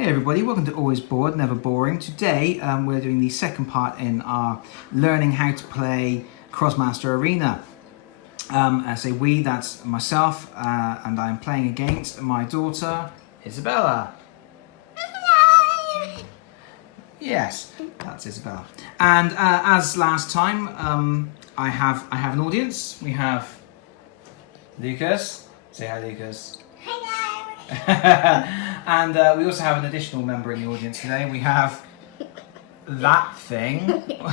Hey everybody, welcome to Always Bored, Never Boring. Today we're doing the second part in our learning how to play Krosmaster Arena. I say we, that's myself, and I'm playing against my daughter, Isabella. Yes, that's Isabella. And as last time, I have an audience. We have Lucas. Say hi, Lucas. And we also have an additional member in the audience today. We have that thing,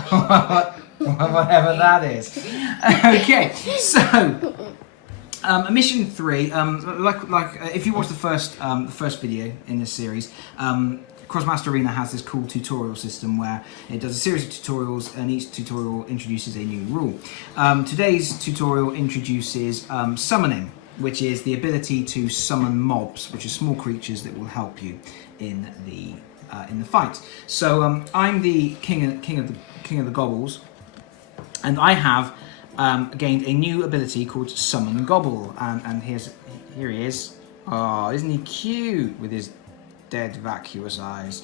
whatever that is. Okay, so mission 3. If you watch the first video in this series, Krosmaster Arena has this cool tutorial system where it does a series of tutorials, and each tutorial introduces a new rule. Today's tutorial introduces summoning, which is the ability to summon mobs, which are small creatures that will help you in the fight. So I'm the king of the gobbles, and I have gained a new ability called Summon Gobble, and here he is. Oh, isn't he cute with his dead vacuous eyes?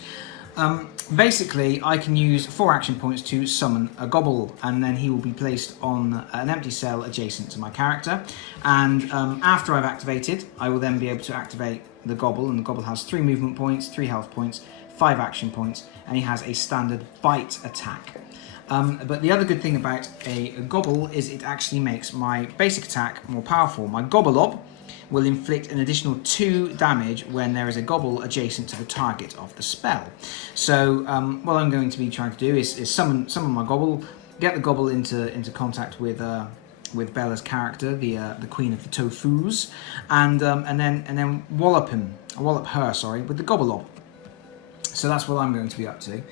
Basically, I can use 4 action points to summon a gobble, and then he will be placed on an empty cell adjacent to my character. And after I've activated, I will then be able to activate the gobble, and the gobble has 3 movement points, 3 health points, 5 action points, and he has a standard bite attack. But the other good thing about a gobble is it actually makes my basic attack more powerful. My Gobble-Lob will inflict an additional 2 damage when there is a gobble adjacent to the target of the spell. So what I'm going to be trying to do is summon my gobble, get the gobble into contact with Bella's character, the Queen of the Tofus, and then wallop her with the Gobble-Lob. So that's what I'm going to be up to.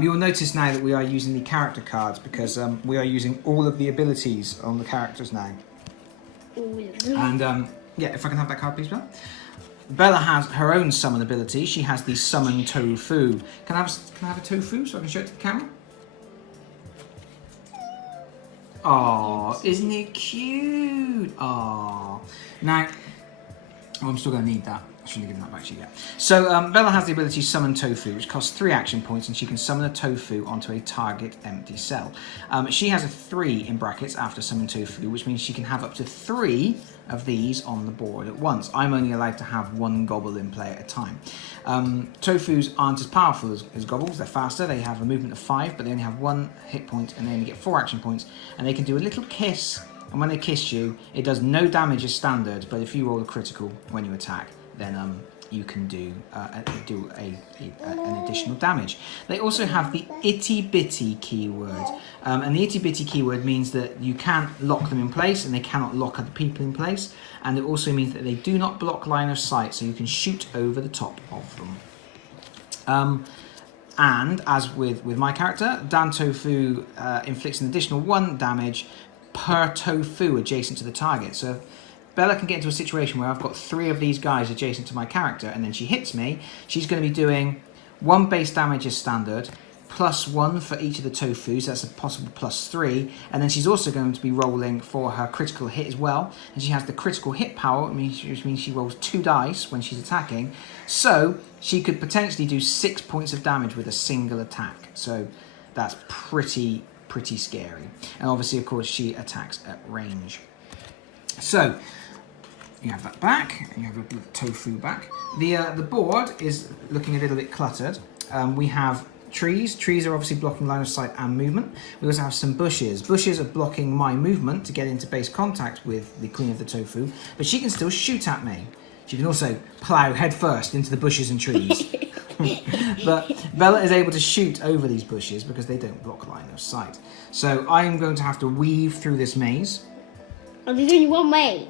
You'll notice now that we are using the character cards because we are using all of the abilities on the characters now. And yeah, if I can have that card, please, Bella. Bella has her own summon ability. She has the Summon Tofu. Can I have a tofu so I can show it to the camera? Oh, isn't it cute? Oh, now I'm still going to need that. I shouldn't have given that back to you yet. So Bella has the ability to summon Tofu, which costs 3 action points, and she can summon a Tofu onto a target empty cell. She has a 3 in brackets after summon Tofu, which means she can have up to 3 of these on the board at once. I'm only allowed to have 1 gobble in play at a time. Tofus aren't as powerful as gobbles. They're faster. They have a movement of 5, but they only have 1 hit point, and they only get 4 action points, and they can do a little kiss. And when they kiss you, it does no damage as standard, but if you roll a critical when you attack, then you can do an additional damage. They also have the itty bitty keyword, and the itty bitty keyword means that you can't lock them in place, and they cannot lock other people in place, and it also means that they do not block line of sight, so you can shoot over the top of them. And as with my character, Dan Tofu inflicts an additional 1 damage per tofu adjacent to the target. So Bella can get into a situation where I've got 3 of these guys adjacent to my character, and then she hits me. She's going to be doing 1 base damage as standard, plus 1 for each of the tofus. That's a possible plus 3. And then she's also going to be rolling for her critical hit as well. And she has the critical hit power, which means she rolls 2 dice when she's attacking. So she could potentially do 6 points of damage with a single attack. So that's pretty scary. And obviously, of course, she attacks at range. So you have that back, and you have the tofu back. The board is looking a little bit cluttered. We have trees. Trees are obviously blocking line of sight and movement. We also have some bushes. Bushes are blocking my movement to get into base contact with the Queen of the Tofu, but she can still shoot at me. She can also plow headfirst into the bushes and trees. But Bella is able to shoot over these bushes because they don't block line of sight. So I am going to have to weave through this maze. Oh, there's only one way.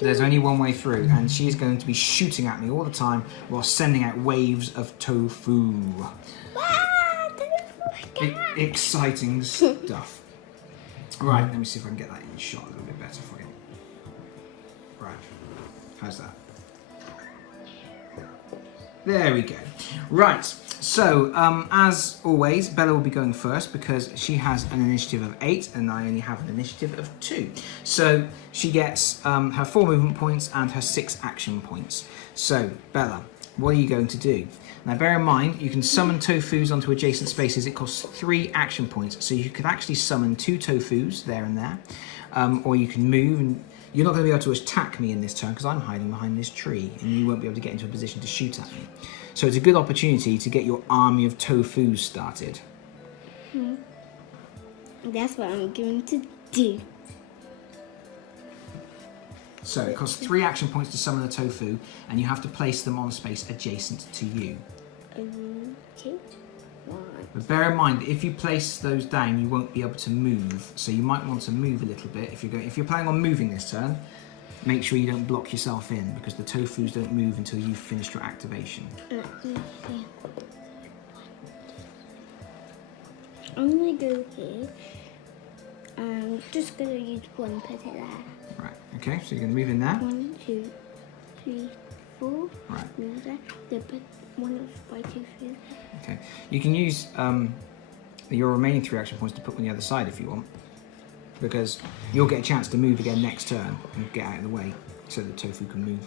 There's only one way through, and she is going to be shooting at me all the time while sending out waves of tofu. Exciting stuff. Right, let me see if I can get that in shot a little bit better for you. Right, how's that? There we go. Right, so as always, Bella will be going first because she has an initiative of 8 and I only have an initiative of 2. So she gets her 4 movement points and her 6 action points. So Bella, what are you going to do? Now bear in mind, you can summon tofus onto adjacent spaces. It costs 3 action points. So you could actually summon 2 tofus there and there. Or you can move, and you're not going to be able to attack me in this turn because I'm hiding behind this tree and you won't be able to get into a position to shoot at me. So it's a good opportunity to get your army of tofus started. That's what I'm going to do. So it costs 3 action points to summon a tofu, and you have to place them on a space adjacent to you. Okay. But bear in mind, if you place those down, you won't be able to move. So you might want to move a little bit. If you're planning on moving this turn, make sure you don't block yourself in, because the tofus don't move until you've finished your activation. I'm gonna go here. I'm just gonna use one, put it there. Right. Okay. So you're going to move in there. 1, 2, 3, 4. Right. Move there. Then put 1 of my 2, 3. Okay. You can use your remaining 3 action points to put on the other side if you want, because you'll get a chance to move again next turn and get out of the way so the tofu can move.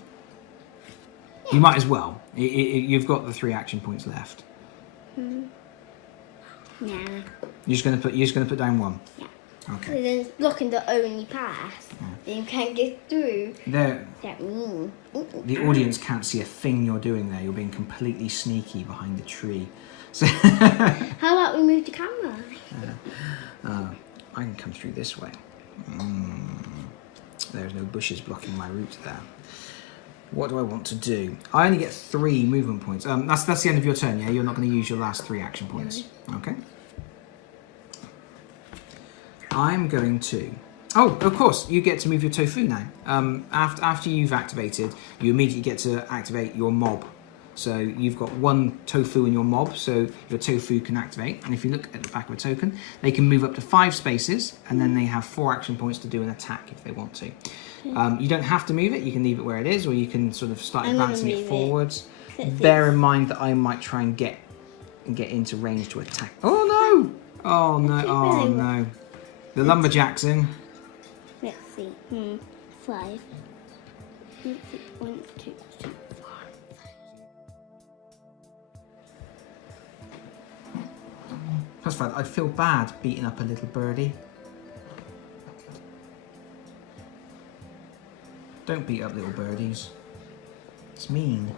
You might as well. You've got the 3 action points left. Nah. You're just going to put down 1. Yeah. Okay. So then it's blocking the only path. Then you can't get through. There. That mean. The audience can't see a thing you're doing there. You're being completely sneaky behind the tree. So How about we move the camera? I can come through this way. There's no bushes blocking my route there. What do I want to do? I only get 3 movement points. That's the end of your turn, yeah? You're not going to use your last 3 action points. Okay. I'm going to... Oh, of course, you get to move your tofu now. After you've activated, you immediately get to activate your mob. So you've got 1 tofu in your mob, so your tofu can activate. And if you look at the back of a token, they can move up to 5 spaces, and then they have 4 action points to do an attack if they want to. You don't have to move it, you can leave it where it is, or you can sort of start advancing it forwards. Bear in mind that I might try and get into range to attack. Oh no! Oh no, oh no. The lumberjack's in. Let's see. 5. 1, 2, 3, 4. Plus 5, I'd feel bad beating up a little birdie. Don't beat up little birdies. It's mean.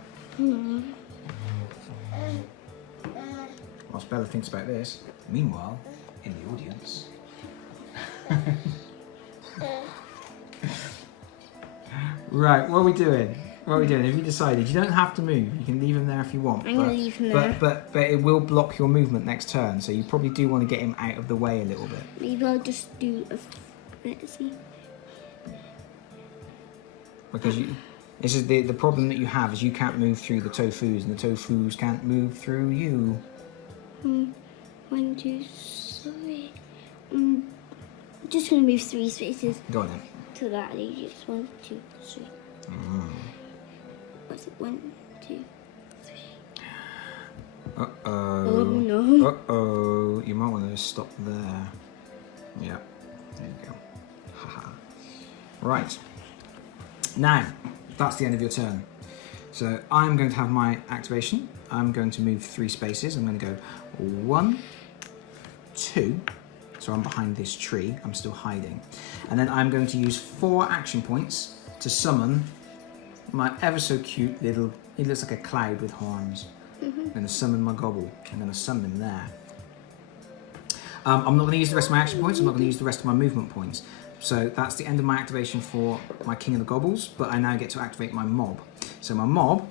Whilst Bella thinks about this, meanwhile, in the audience. Right, what are we doing? What are we doing? Have you decided? You don't have to move. You can leave him there if you want. I'm going to leave him there. But it will block your movement next turn, so you probably do want to get him out of the way a little bit. Maybe I'll just do a... Let's see. Because this is the problem that you have is you can't move through the tofus, and the tofus can't move through you. 1, 2, 3. I'm just going to move 3 spaces. Go on then. To that leaves 1, 2, 3. What's it? 1, 2, 3. Uh-oh. Oh no. Uh-oh. You might want to just stop there. Yeah. There you go. Haha. Right. Now, that's the end of your turn. So I'm going to have my activation. I'm going to move 3 spaces. I'm going to go 1, 2. So I'm behind this tree. I'm still hiding. And then I'm going to use 4 action points to summon my ever so cute little... He looks like a cloud with horns. I'm going to summon my gobble. I'm going to summon him there. I'm not going to use the rest of my action points. I'm not going to use the rest of my movement points. So that's the end of my activation for my King of the Gobbles, but I now get to activate my mob. So my mob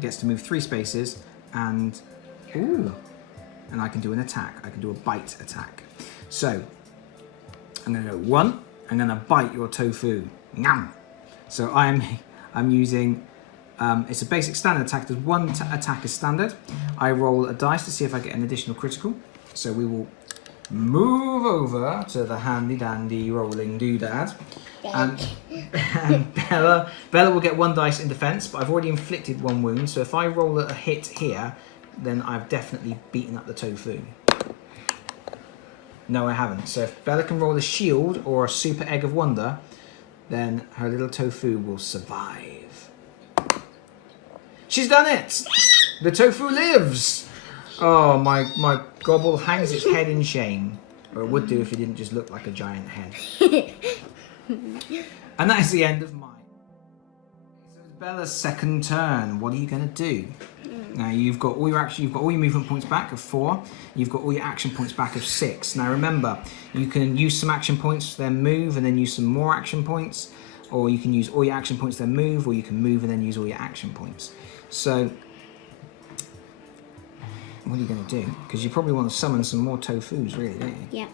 gets to move 3 spaces and, ooh, and I can do an attack. I can do a bite attack. So I'm going to go 1, I'm going to bite your tofu. Nyam. So I'm using, it's a basic standard attack. There's 1 attack as standard. I roll a dice to see if I get an additional critical. So we will move over to the handy dandy rolling doodad, and Bella will get 1 dice in defense, but I've already inflicted 1 wound, so if I roll a hit here, then I've definitely beaten up the tofu. No, I haven't. So if Bella can roll a shield or a super egg of wonder, then her little tofu will survive. She's done it! The tofu lives! Oh, my gobble hangs its head in shame. Or it would do if it didn't just look like a giant head. And that is the end of mine. So it's Bella's second turn. What are you going to do? Now you've got all your movement points back of 4. You've got all your action points back of 6. Now remember, you can use some action points, then move, and then use some more action points, or you can use all your action points, then move, or you can move and then use all your action points. So what are you going to do? Because you probably want to summon some more tofus, really, don't you? Yep.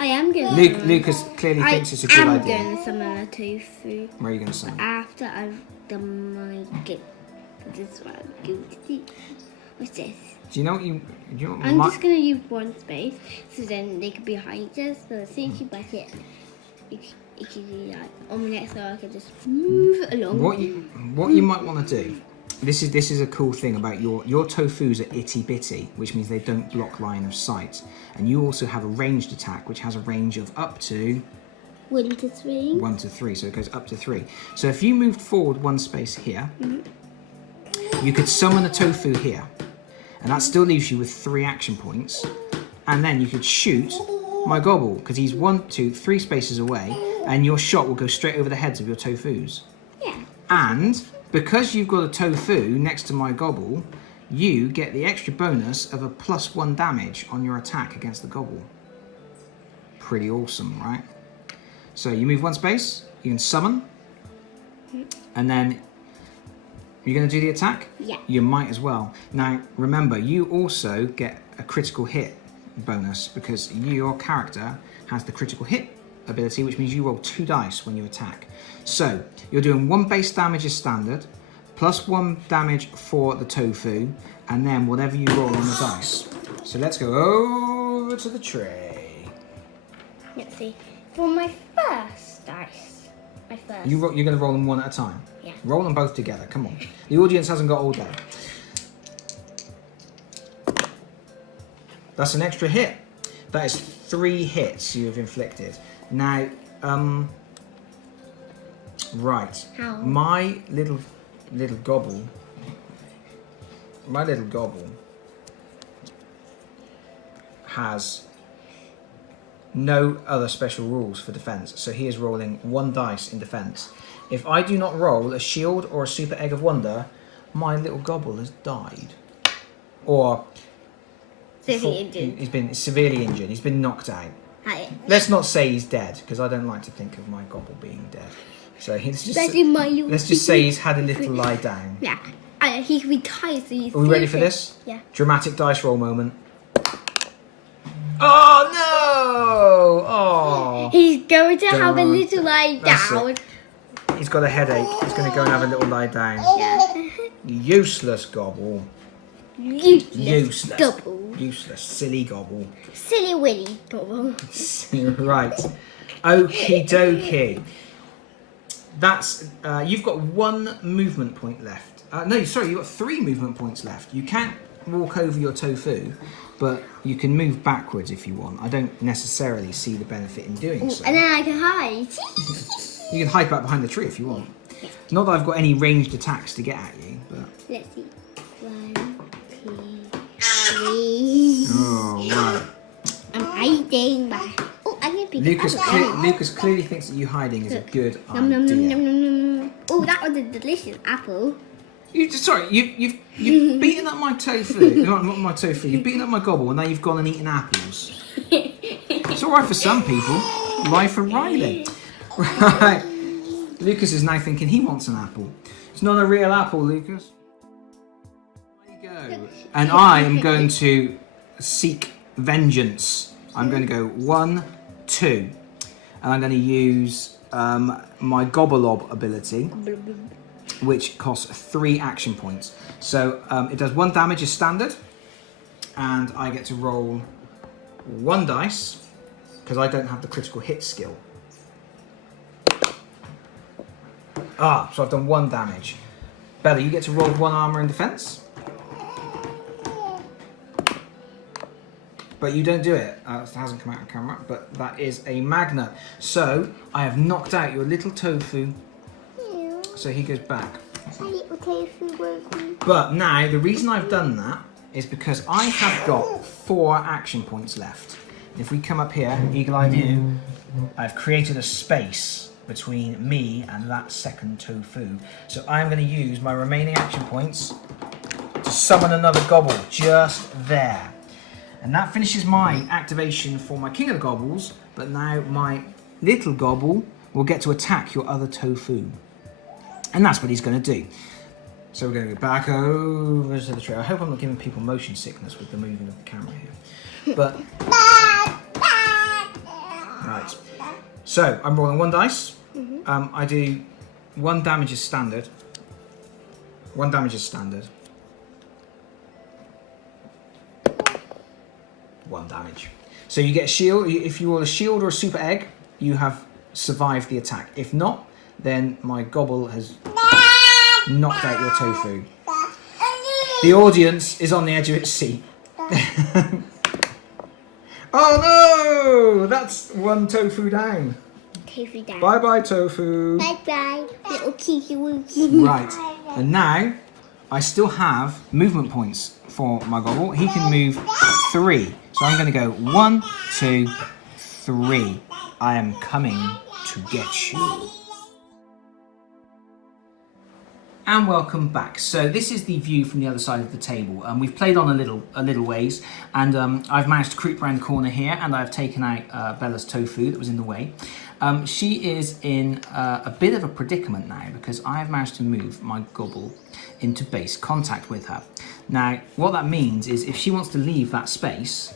I am going to Lucas clearly thinks it's a good idea. I am going to summon a tofu. Where are you going to summon? After I've done my game. This is what I'm going to do. What's this? Do you know what you... I'm just going to use one space, so then they could be behind us. So as soon as you bat it, it can be like on the next row. I can just move along. What you might want to do... This is a cool thing about your tofus are itty bitty, which means they don't block line of sight. And you also have a ranged attack, which has a range of up to 1 to 3. 1 to 3, so it goes up to 3. So if you moved forward one space here, you could summon a tofu here, and that still leaves you with 3 action points. And then you could shoot my gobble because he's 1, 2, 3 spaces away, and your shot will go straight over the heads of your tofus. Yeah. And because you've got a tofu next to my gobble, you get the extra bonus of a +1 damage on your attack against the gobble. Pretty awesome, right? So you move one space, you can summon, and then you're going to do the attack? Yeah. You might as well. Now, remember, you also get a critical hit bonus because your character has the critical hit ability, which means you roll 2 dice when you attack. So you're doing 1 base damage as standard, +1 damage for the tofu, and then whatever you roll on the dice. So let's go over to the tray. Let's see. For my first dice, You're going to roll them one at a time. Yeah. Roll them both together. Come on. The audience hasn't got all day. That's an extra hit. That is 3 hits you have inflicted. Now, right. How? My little gobble has no other special rules for defense, so he is rolling 1 dice in defense. If I do not roll a shield or a super egg of wonder, my little gobble has died. Or he's been severely injured. He's been knocked out. Let's not say he's dead, because I don't like to think of my gobble being dead. So let's just say he's had a little lie down. Yeah. He could be tired, so he's... Are we ready for this? Yeah. Dramatic dice roll moment. Oh no! Oh. He's going to have a little lie down. He's got a headache. He's going to go and have a little lie down. Yeah. Useless gobble. Useless. Gobble. Useless. Silly gobble. Silly Willy gobble. Right. Okie dokie. That's you've got 1 movement point left. No, sorry, you've got 3 movement points left. You can't walk over your tofu, but you can move backwards if you want. I don't necessarily see the benefit in doing so. And then I can hide. You can hide back behind the tree if you want. Yeah. Not that I've got any ranged attacks to get at you, but... Let's see. 1, 2, 3. Oh, right. I'm hiding back. Oh, I'm going to pick Lucas clearly thinks that you hiding is a good idea. Nom, nom, nom, nom, nom, nom. Oh, that was a delicious apple. You've beaten up my tofu. Not my tofu. You've beaten up my gobble, and now you've gone and eaten apples. It's all right for some people. Life for Riley. Right. Lucas is now thinking he wants an apple. It's not a real apple, Lucas. There you go. And I am going to seek vengeance. I'm going to go 1, 2, and I'm going to use my Gobble-Lob ability, which costs 3 action points. So it does 1 damage as standard, and I get to roll 1 dice because I don't have the critical hit skill. So I've done 1 damage. Bella, you get to roll 1 armor in defense. but you don't do it. It hasn't come out on camera, but that is a magnet. So I have knocked out your little tofu. Yeah. So he goes back. My little tofu working. But now, the reason I've done that is because I have got 4 action points left. If we come up here, eagle eye view, I've created a space between me and that second tofu. So I'm going to use my remaining action points to summon another gobble just there. And that finishes my activation for my King of the Gobbles, but now my little gobble will get to attack your other tofu. And that's what he's going to do. So we're going to go back over to the tree. I hope I'm not giving people motion sickness with the moving of the camera here. But, right. So I'm rolling 1 dice. I do 1 damage is standard. 1 damage is standard. 1 damage. So you get a shield. If you roll a shield or a super egg, you have survived the attack. If not, then my gobble has knocked out your tofu. The audience is on the edge of its seat. Oh no! That's 1 tofu down. Tofu down. Bye bye tofu. Bye bye, little cutie wookie. Right, and now I still have movement points for my gobble. He can move 3. So I'm going to go 1, 2, 3. I am coming to get you. And welcome back. So this is the view from the other side of the table. We've played on a little ways, and I've managed to creep around the corner here, and I've taken out Bella's tofu that was in the way. She is in a bit of a predicament now because I've managed to move my gobble into base contact with her. Now, what that means is if she wants to leave that space,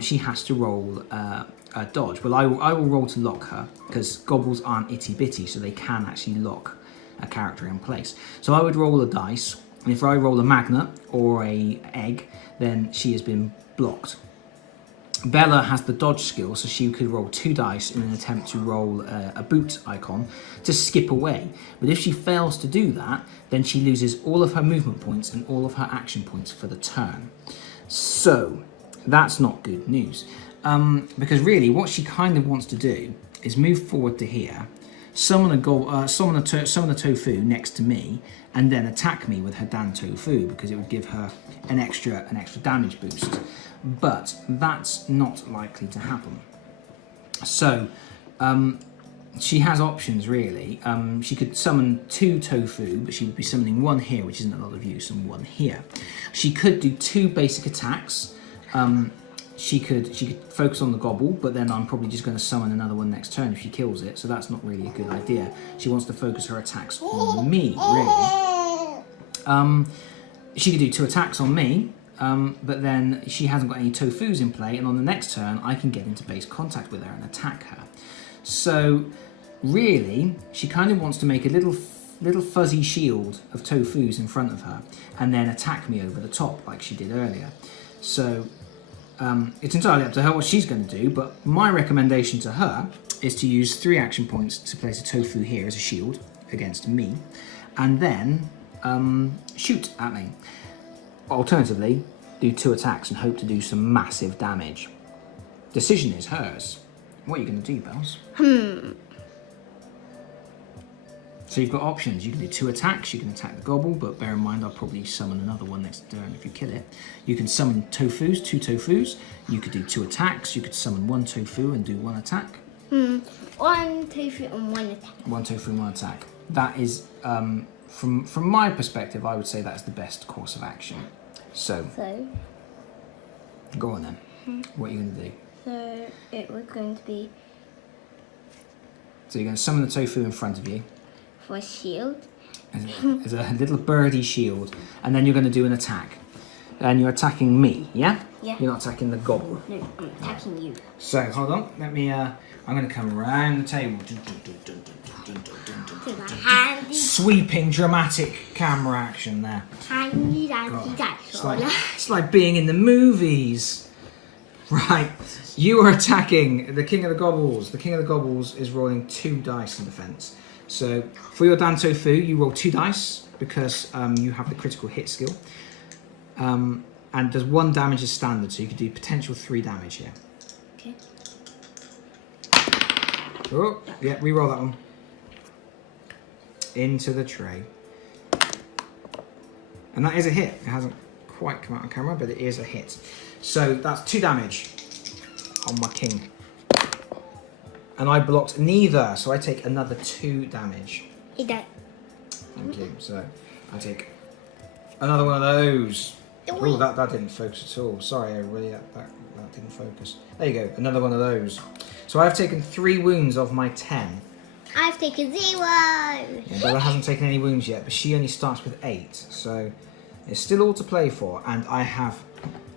she has to roll a dodge. Well, I will roll to lock her because gobbles aren't itty bitty, so they can actually lock a character in place. So I would roll a dice, and if I roll a magnet or a egg, then she has been blocked. Bella has the dodge skill, so she could roll 2 dice in an attempt to roll a boot icon to skip away. But if she fails to do that, then she loses all of her movement points and all of her action points for the turn. So that's not good news, because really what she kind of wants to do is move forward to here, summon a tofu next to me, and then attack me with her Dan tofu because it would give her an extra damage boost. But that's not likely to happen. So she has options really. She could summon 2 tofu, but she would be summoning 1 here, which isn't a lot of use, and 1 here. She could do 2 basic attacks. She could focus on the gobble, but then I'm probably just going to summon another one next turn if she kills it, so that's not really a good idea. She wants to focus her attacks on me, really. She could do 2 attacks on me, but then she hasn't got any tofus in play, and on the next turn I can get into base contact with her and attack her. So really, she kind of wants to make a little fuzzy shield of tofus in front of her, and then attack me over the top like she did earlier. So it's entirely up to her what she's going to do, but my recommendation to her is to use 3 action points to place a tofu here as a shield against me, and then shoot at me. Alternatively, do 2 attacks and hope to do some massive damage. Decision is hers. What are you going to do, Bells? So you've got options. You can do 2 attacks, you can attack the gobble, but bear in mind I'll probably summon another one next turn if you kill it. You can summon tofus, 2 tofus. You could do 2 attacks, you could summon 1 tofu and do 1 attack. 1 tofu and 1 attack. 1 tofu and 1 attack. That is, from my perspective, I would say that's the best course of action. So go on then. What are you going to do? So it was going to be... So you're going to summon the tofu in front of you. For a shield. As a little birdie shield. And then you're going to do an attack. And you're attacking me, yeah? Yeah. You're not attacking the gobble. No, I'm attacking you. So, hold on. Let me, I'm going to come around the table. Sweeping, dramatic camera action there. It's like being in the movies. Right. You are attacking the King of the Gobbles. The King of the Gobbles is rolling 2 dice in defense. So for your Dan Tofu, you roll 2 dice because you have the critical hit skill. And and does 1 damage as standard, so you could do potential 3 damage here. Okay. Oh, yeah, re-roll that one. Into the tray. And that is a hit. It hasn't quite come out on camera, but it is a hit. So that's 2 damage on my king. And I blocked neither, so I take another 2 damage. He died. Thank you. So I take another one of those. Oh, that didn't focus at all. Sorry, everybody, that didn't focus. There you go, another one of those. So I've taken 3 wounds of my 10. I've taken 0. Yeah, Bella hasn't taken any wounds yet, but she only starts with 8. So it's still all to play for, and I have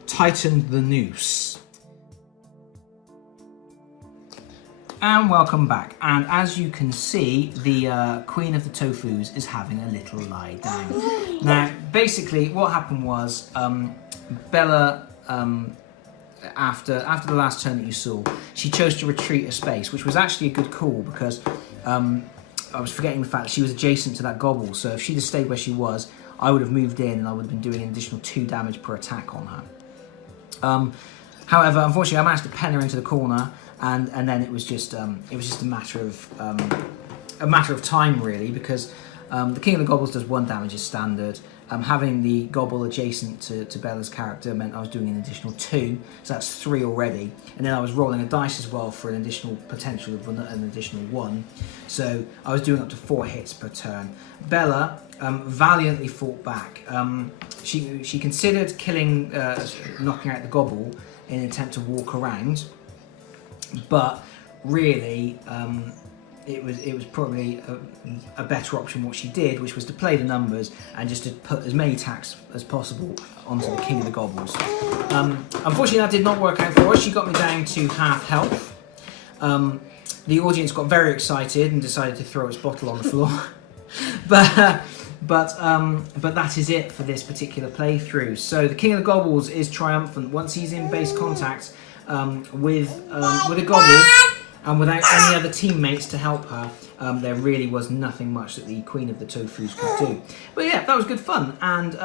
tightened the noose. And welcome back. And as you can see, the Queen of the Tofus is having a little lie down. Now, basically, what happened was Bella, after the last turn that you saw, she chose to retreat a space, which was actually a good call because I was forgetting the fact that she was adjacent to that gobble. So if she'd have stayed where she was, I would have moved in and I would have been doing an additional 2 damage per attack on her. However, unfortunately, I managed to pen her into the corner. And then it was just a matter of time really, because the King of the Gobbles does 1 damage as standard. Having the gobble adjacent to Bella's character meant I was doing an additional 2, so that's 3 already. And then I was rolling a dice as well for an additional potential of an additional 1. So I was doing up to 4 hits per turn. Bella valiantly fought back. She considered killing, knocking out the gobble in an attempt to walk around. But really, it was probably a better option what she did, which was to play the numbers and just to put as many attacks as possible onto the King of the Gobbles. Unfortunately, that did not work out for her. She got me down to half health. The audience got very excited and decided to throw its bottle on the floor. but that is it for this particular playthrough. So the King of the Gobbles is triumphant once he's in base contact with a gobble and without any other teammates to help her. There really was nothing much that the Queen of the Tofus could do. But yeah, that was good fun. And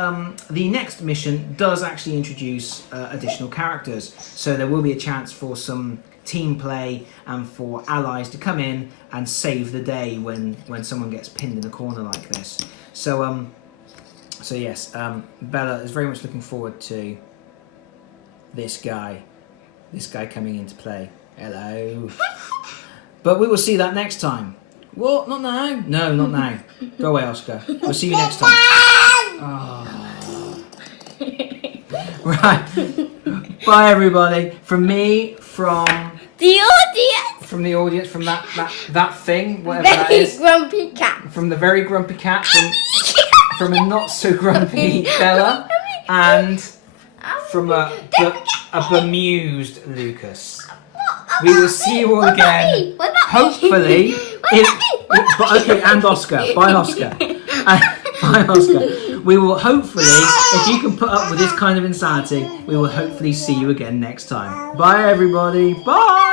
the next mission does actually introduce additional characters. So there will be a chance for some team play and for allies to come in and save the day when someone gets pinned in a corner like this. So yes, Bella is very much looking forward to this guy coming into play. Hello. But we will see that next time. What? Not now? No, not now. Go away, Oscar. We'll see you next time. Oh. Right. Bye, everybody. From me, from the audience, from that thing, whatever that is. Very grumpy cat. From the very grumpy cat, from a not so grumpy Bella, and from a bemused Lucas. We will see you all again. Hopefully, and Oscar. Bye, Oscar. Bye, Oscar. We will hopefully, if you can put up with this kind of insanity, we will hopefully see you again next time. Bye, everybody. Bye.